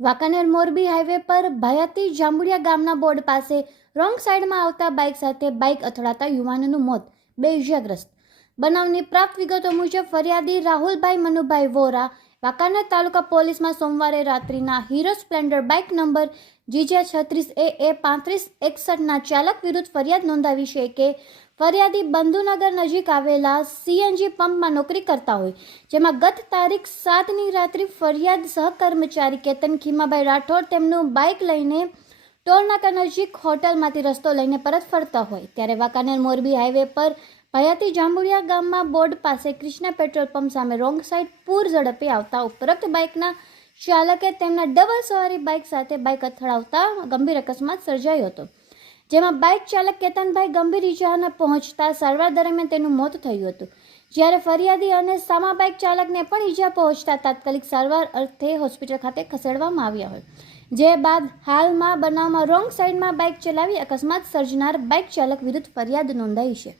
Wankaner Morbi highway પર ભયાતી જાંબુડિયા ગામના board પાસે રોંગ સાઈડમાં આવતા બાઇક સાથે બાઇક અથડાતા યુવાનનું મોત, 2 ઇજાગ્રસ્ત. બનાવની પ્રાપ્ત વિગતો મુજબ ફરિયાદી રાહુલભાઈ મનુભાઈ વોરા વાંકાનેર તાલુકા પોલીસમાં સોમવારે રાત્રિના hero Splendor bike number GJ36AA 3561ના ચાલક વિરુદ્ધ ફરિયાદ નોંધાવી છે કે ફરિયાદી બંધુનગર નજીક આવેલા CNG પંપમાં નોકરી કરતા હોય, જેમાં ગત તારીખ 7ની રાત્રે ફરિયાદ સહકર્મચારી કેતન ખીમાભાઈ રાઠોડ તેમનું બાઇક લઈને ટોલનાકા નજીક હોટલમાંથી રસ્તો લઈને પરત ફરતા હોય ત્યારે વાંકાનેર મોરબી હાઈવે પર ભયાતી જાંબુડિયા ગામમાં બોર્ડ પાસે કૃષ્ણા પેટ્રોલ પંપ સામે રોંગ સાઈડ પૂર ઝડપે આવતા ઉપરોક્ત બાઇકના ચાલકે તેમના ડબલ સવારી બાઇક સાથે બાઇક અથડાવતા ગંભીર અકસ્માત સર્જાયો હતો, જેમાં બાઇક ચાલક કેતનભાઈ ગંભીર ઇજાને પહોંચતા સારવાર દરમિયાન તેનું મોત થયું હતું, જ્યારે ફરિયાદી અને સામા બાઇક ચાલકને પણ ઇજા પહોંચતા તાત્કાલિક સારવાર અર્થે હોસ્પિટલ ખાતે ખસેડવામાં આવ્યા હોય, જે બાદ હાલમાં બનાવમાં રોંગ સાઈડમાં બાઇક ચલાવી અકસ્માત સર્જનાર બાઇક ચાલક વિરુદ્ધ ફરિયાદ નોંધાઈ છે.